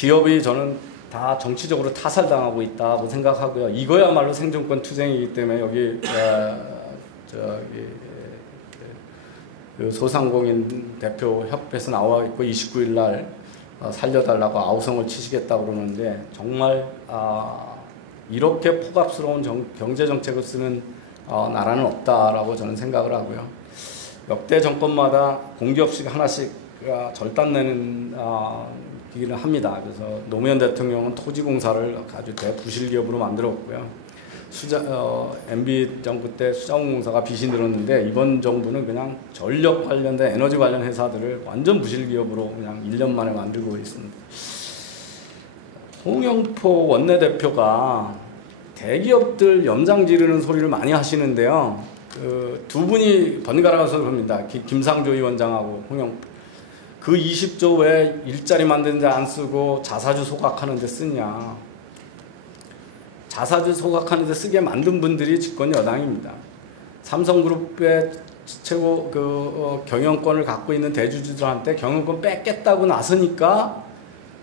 기업이 저는 다 정치적으로 타살당하고 있다고 생각하고요. 이거야말로 생존권 투쟁이기 때문에 여기 저기 그 소상공인 대표 협회에서 나와 있고 29일 날 살려달라고 아우성을 치시겠다고 그러는데 정말 이렇게 폭압스러운 경제 정책을 쓰는 나라는 없다라고 저는 생각을 하고요. 역대 정권마다 공기업식 하나씩 절단내는 기기를 합니다. 그래서 노무현 대통령은 토지공사를 아주 대부실 기업으로 만들었고요. MB 정부 때 수자원공사가 빚이 늘었는데 이번 정부는 그냥 전력 관련된 에너지 관련 회사들을 완전 부실 기업으로 그냥 1년 만에 만들고 있습니다. 홍영표 원내대표가 대기업들 연장 지르는 소리를 많이 하시는데요. 두 분이 번갈아가서 그럽니다. 김상조 위원장하고 홍영표. 그 20조 왜 일자리 만드는 데 안 쓰고 자사주 소각하는 데 쓰냐. 자사주 소각하는 데 쓰게 만든 분들이 집권 여당입니다. 삼성그룹의 최고 경영권을 갖고 있는 대주주들한테 경영권 뺏겠다고 나서니까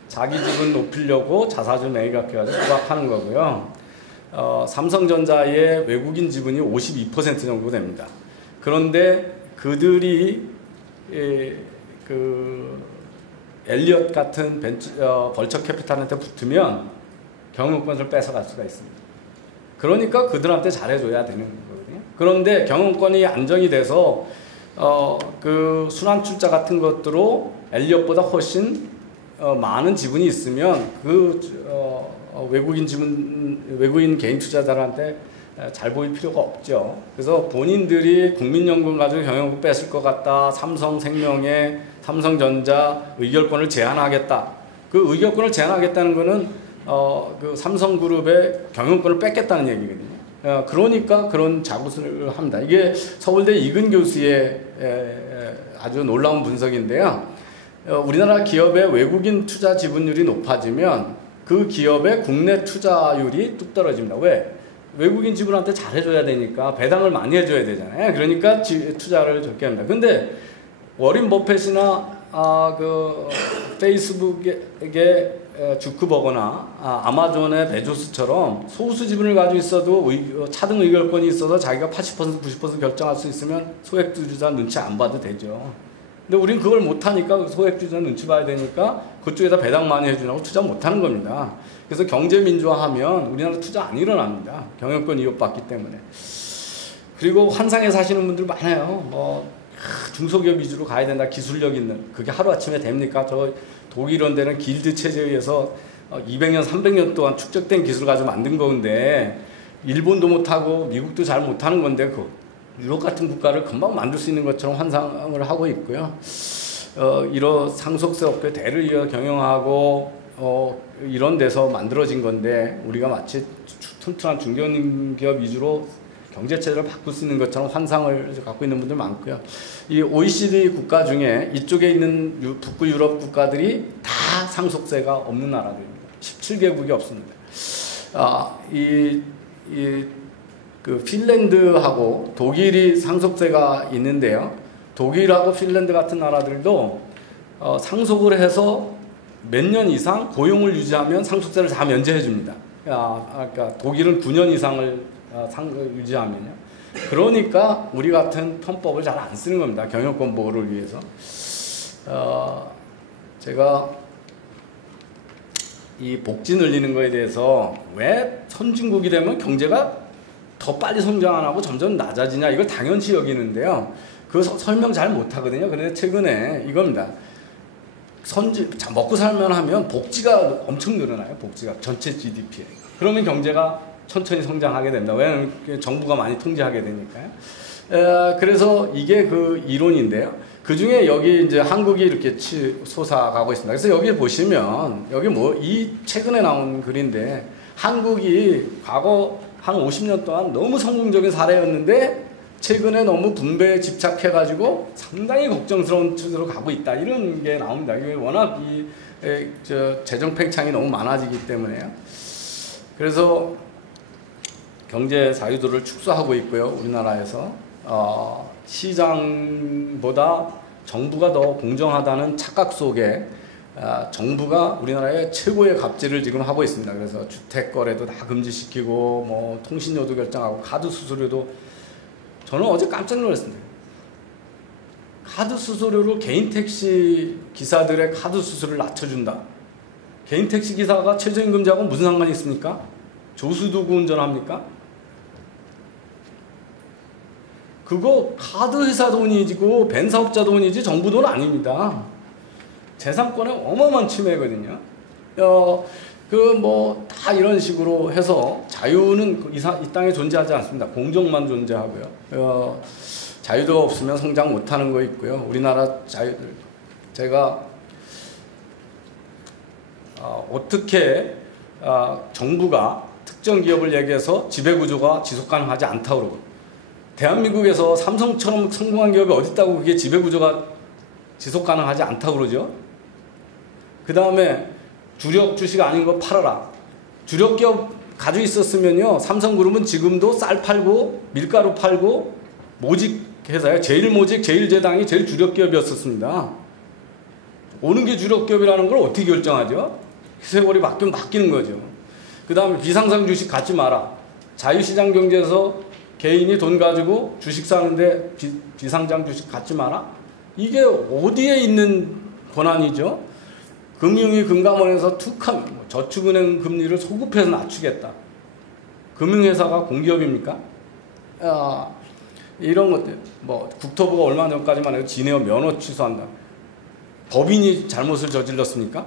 자기 지분 높이려고 자사주 매각해가지고 소각하는 거고요. 삼성전자의 외국인 지분이 52% 정도 됩니다. 그런데 그들이 엘리엇 같은 벌처 캐피탈한테 붙으면 경영권을 뺏어갈 수가 있습니다. 그러니까 그들한테 잘해줘야 되는 거거든요. 그런데 경영권이 안정이 돼서 그 순환출자 같은 것들로 엘리엇보다 훨씬 많은 지분이 있으면 외국인 개인 투자자들한테 잘 보일 필요가 없죠. 그래서 본인들이 국민연금 가지고 경영권 뺏을 것 같다. 삼성생명에 삼성전자 의결권을 제한하겠다. 그 의결권을 제한하겠다는 거는 그 삼성그룹의 경영권을 뺏겠다는 얘기거든요. 그러니까 그런 자부를 합니다. 이게 서울대 이근 교수의 아주 놀라운 분석인데요. 우리나라 기업의 외국인 투자 지분율이 높아지면 그 기업의 국내 투자율이 뚝 떨어집니다. 왜? 외국인 지분한테 잘해줘야 되니까 배당을 많이 해줘야 되잖아요. 그러니까 투자를 적게 합니다. 근데 워린 버핏이나 그 페이스북의 주크버거나 아마존의 베조스처럼 소수 지분을 가지고 있어도 차등 의결권이 있어서 자기가 80% 90% 결정할 수 있으면 소액주주자 눈치 안 봐도 되죠. 근데 우린 그걸 못하니까 소액주주자 눈치 봐야 되니까 그쪽에다 배당 많이 해주라고 투자 못하는 겁니다. 그래서 경제민주화하면 우리나라 투자 안 일어납니다. 경영권 이웃받기 때문에. 그리고 환상에 사시는 분들 많아요. 중소기업 위주로 가야 된다. 기술력 있는. 그게 하루아침에 됩니까? 저 독일 이런 데는 길드 체제에 의해서 200년, 300년 동안 축적된 기술을 가지고 만든 건데 일본도 못하고 미국도 잘 못하는 건데 유럽 같은 국가를 금방 만들 수 있는 것처럼 환상을 하고 있고요. 이런 상속세 업계 대를 이어 경영하고 이런 데서 만들어진 건데 우리가 마치 튼튼한 중견기업 위주로 경제체제를 바꿀 수 있는 것처럼 환상을 갖고 있는 분들 많고요. 이 OECD 국가 중에 이쪽에 있는 북부 유럽 국가들이 다 상속세가 없는 나라들입니다. 17개국이 없습니다. 그 핀란드하고 독일이 상속세가 있는데요. 독일하고 핀란드 같은 나라들도 상속을 해서 몇 년 이상 고용을 유지하면 상속세를 다 면제해 줍니다. 그러니까 독일은 9년 이상을 유지하면요. 그러니까 우리 같은 편법을 잘 안 쓰는 겁니다. 경영권 보호를 위해서. 제가 이 복지 늘리는 거에 대해서 왜 선진국이 되면 경제가 더 빨리 성장 안 하고 점점 낮아지냐 이걸 당연시 여기는데요. 그 설명 잘 못하거든요. 그런데 최근에 이겁니다. 먹고 살만 하면 복지가 엄청 늘어나요. 복지가 전체 GDP에. 그러면 경제가 천천히 성장하게 된다. 왜냐하면 정부가 많이 통제하게 되니까요. 그래서 이게 그 이론인데요. 그 중에 여기 이제 한국이 이렇게 솟아가고 있습니다. 그래서 여기 보시면 여기 이 최근에 나온 글인데 한국이 과거 한 50년 동안 너무 성공적인 사례였는데 최근에 너무 분배에 집착해가지고 상당히 걱정스러운 추세로 가고 있다. 이런 게 나옵니다. 이게 워낙 재정 팽창이 너무 많아지기 때문에요. 그래서 경제 자유도를 축소하고 있고요. 우리나라에서 시장보다 정부가 더 공정하다는 착각 속에 정부가 우리나라의 최고의 갑질을 지금 하고 있습니다. 그래서 주택 거래도 다 금지시키고 뭐 통신료도 결정하고 카드 수수료도 저는 어제 깜짝 놀랐습니다. 카드 수수료를 개인 택시 기사들의 카드 수수료를 낮춰준다. 개인 택시 기사가 최저임금제하고 무슨 상관이 있습니까? 조수두구 운전합니까? 그거 카드 회사 돈이고 벤사업자 돈이지 정부 돈 아닙니다. 재산권의 어마어마한 침해거든요. 다 이런 식으로 해서 자유는 이 땅에 존재하지 않습니다. 공정만 존재하고요. 자유도 없으면 성장 못하는 거 있고요. 우리나라 자유들 제가 어떻게 정부가 특정 기업을 얘기해서 지배구조가 지속 가능하지 않다고 그러고 대한민국에서 삼성처럼 성공한 기업이 어디 있다고 그게 지배구조가 지속 가능하지 않다고 그러죠. 그 다음에 주력 주식 아닌 거 팔아라. 주력 기업 가지고 있었으면요. 삼성그룹은 지금도 쌀 팔고 밀가루 팔고 모직 회사예요. 제일모직, 제일제당이 제일 주력 기업이었었습니다. 어느 게 주력 기업이라는 걸 어떻게 결정하죠? 세월이 바뀌는 거죠. 그 다음에 비상장 주식 갖지 마라. 자유시장 경제에서 개인이 돈 가지고 주식 사는데 비상장 주식 갖지 마라. 이게 어디에 있는 권한이죠? 금융위 금감원에서 툭하면 저축은행 금리를 소급해서 낮추겠다. 금융회사가 공기업입니까? 이런 것들 국토부가 얼마 전까지만 해도 진에어 면허 취소한다. 법인이 잘못을 저질렀습니까?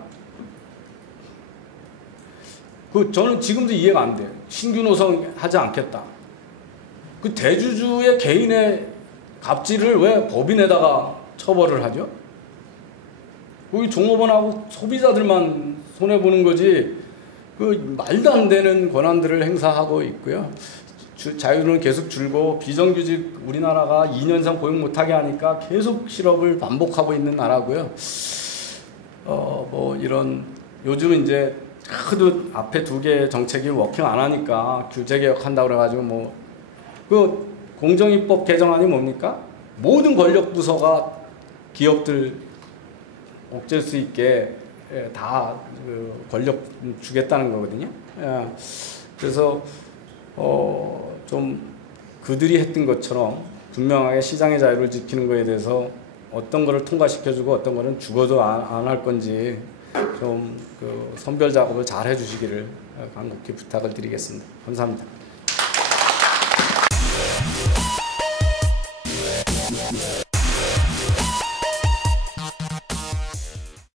저는 지금도 이해가 안 돼요. 신규 노선하지 않겠다. 그 대주주의 개인의 갑질을 왜 법인에다가 처벌을 하죠? 거기 종업원하고 소비자들만 손해보는 거지, 말도 안 되는 권한들을 행사하고 있고요. 자유는 계속 줄고, 비정규직 우리나라가 2년 이상 고용 못하게 하니까 계속 실업을 반복하고 있는 나라고요. 이런, 요즘은 이제, 하도 앞에 두 개의 정책이 워킹 안 하니까 규제개혁 한다고 그래가지고 공정위법 개정안이 뭡니까? 모든 권력 부서가 기업들 옥죄할 수 있게 다 권력 주겠다는 거거든요. 그래서 좀 그들이 했던 것처럼 분명하게 시장의 자유를 지키는 거에 대해서 어떤 거를 통과시켜주고 어떤 거는 죽어도 안 할 건지 좀 선별 작업을 잘 해주시기를 간곡히 부탁을 드리겠습니다. 감사합니다.